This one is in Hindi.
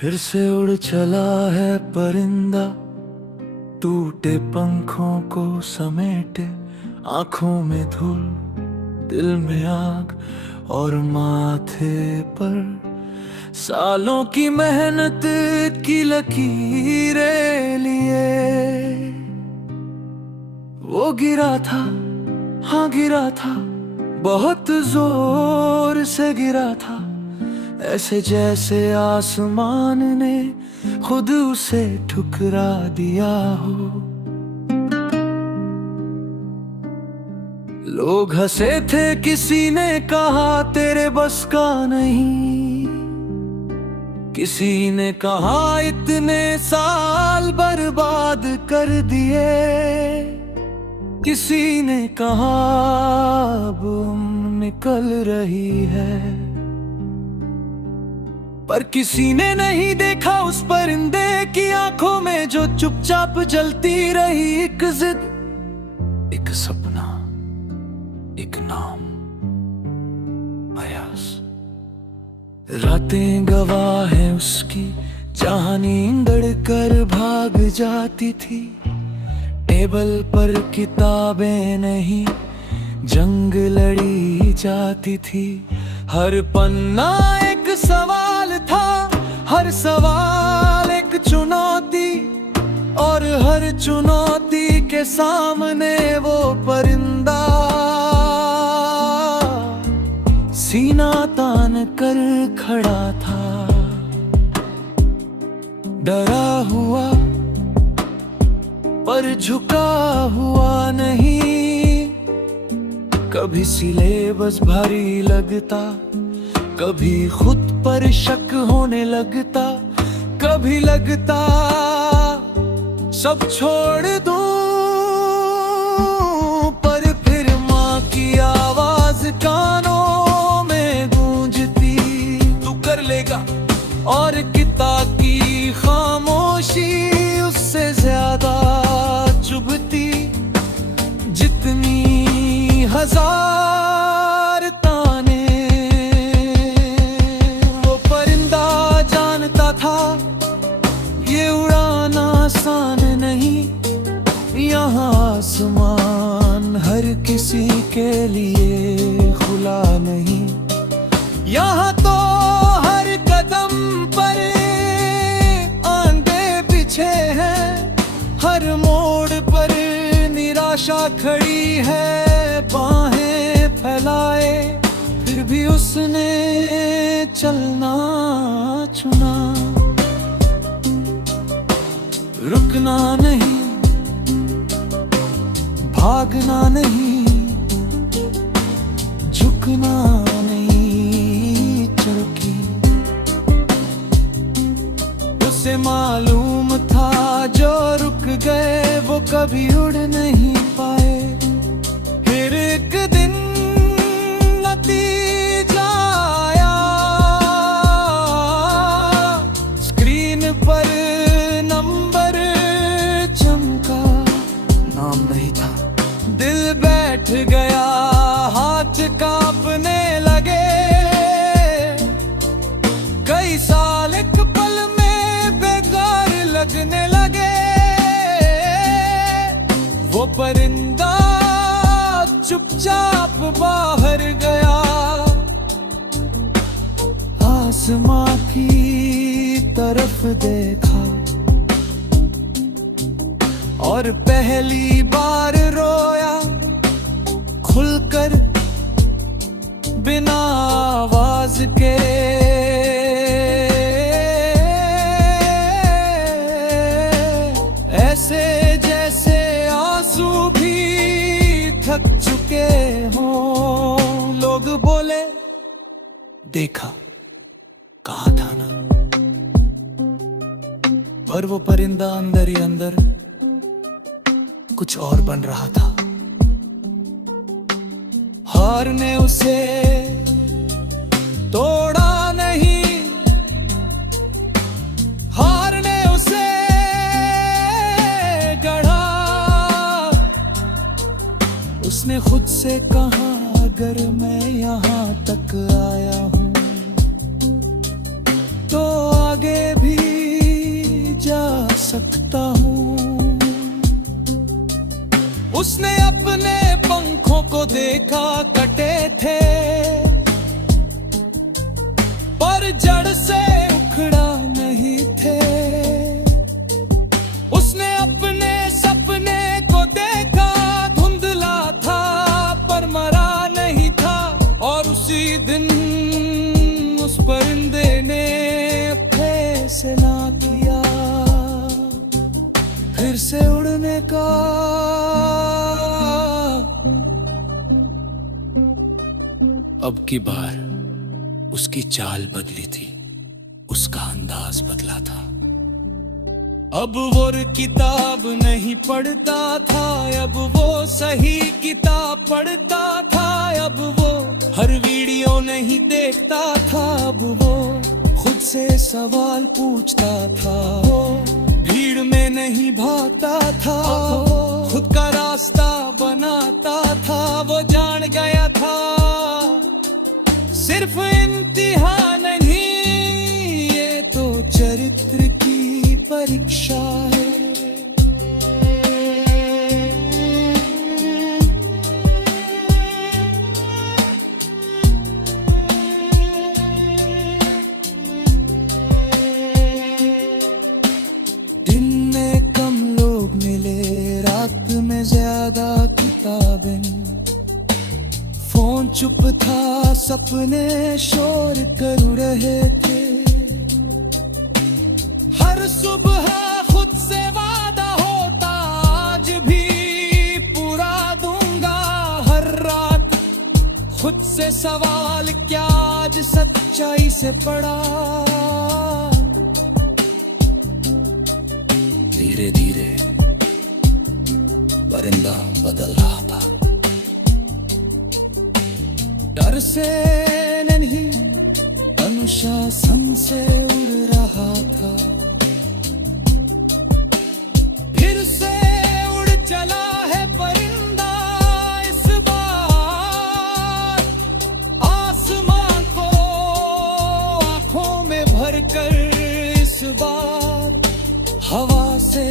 फिर से उड़ चला है परिंदा, टूटे पंखों को समेटे, आंखों में धूल, दिल में आग और माथे पर सालों की मेहनत की लकीरें लिए। वो गिरा था, हाँ गिरा था, बहुत जोर से गिरा था, ऐसे जैसे आसमान ने खुद उसे ठुकरा दिया हो। लोग हंसे थे, किसी ने कहा तेरे बस का नहीं, किसी ने कहा इतने साल बर्बाद कर दिए, किसी ने कहा अब निकल रही है, पर किसी ने नहीं देखा उस परिंदे की आंखों में जो चुपचाप जलती रही। एक जिद, एक सपना, एक नाम, अयास। रातें गवाह है उसकी, जहां नींद कर भाग जाती थी। टेबल पर किताबें नहीं, जंग लड़ी जाती थी। हर पन्ना एक सवाल था, हर सवाल एक चुनौती, और हर चुनौती के सामने वो परिंदा सीना तान कर खड़ा था। डरा हुआ पर झुका हुआ नहीं, कभी सिलेबस भारी लगता, कभी खुद पर शक होने लगता, कभी लगता सब छोड़ दूं, पर फिर माँ की आवाज कानों में गूंजती, तू कर लेगा। और किताब की खामोशी उससे ज्यादा चुभती, जितनी हजार ताने। वो परिंदा जानता था ये उड़ाना आसान नहीं, यहाँ आसमान हर किसी के लिए खुला नहीं। यहाँ तो हर कदम पर आंधे पीछे हैं, हर मोड़ पर निराशा खड़ी है, बाहें फैलाए फिर भी उसने चलना चुना। रुकना नहीं, भागना नहीं, झुकना नहीं, चुकी। उसे मालूम था जो रुक गए वो कभी उड़ नहीं पाए। फिर एक दिन नतीजा आया, स्क्रीन पर नंबर चमका, नाम नहीं था। दिल बैठ गया, हाथ कांपने लगे, कई साल एक पल में बेकार लगने लगे। वो परिंदा चुपचाप बाहर गया, आसमां की तरफ देखा, और पहली बार रोया खुलकर बिना आवाज के। ऐसे जैसे आंसू भी थक चुके हों। लोग बोले, देखा, कहा था ना। पर वो परिंदा अंदर ही अंदर कुछ और बन रहा था। हार ने उसे तोड़ा नहीं, हार ने उसे गढ़ा। उसने खुद से कहा, अगर मैं यहाँ तक आया हूँ तो आगे भी देखा कटे थे, पर जड़ से उखड़ा नहीं थे। उसने अपने सपने को देखा, धुंधला था पर मरा नहीं था। और उसी दिन उस परिंदे ने फैसला किया फिर से उड़ने का। अब की बार उसकी चाल बदली थी, उसका अंदाज बदला था। अब वो किताब नहीं पढ़ता था, अब वो सही किताब पढ़ता था। अब वो हर वीडियो नहीं देखता था, अब वो खुद से सवाल पूछता था। वो भीड़ में नहीं भागता था, खुद का रास्ता बनाता था। वो जान गया था सिर्फ इम्तिहान नहीं, ये तो चरित्र की परीक्षा है। दिन में कम लोग मिले, रात में ज्यादा किताबें। फोन चुप था, सपने शोर कर रहे थे। हर सुबह खुद से वादा होता, आज भी पूरा दूंगा। हर रात खुद से सवाल, क्या आज सच्चाई से पड़ा। धीरे धीरे परिंदा बदल रहा था, डर से नहीं अनुशासन से उड़ रहा था। फिर से उड़ चला है परिंदा, इस बार आसमां को आंखों में भरकर। इस बार हवा से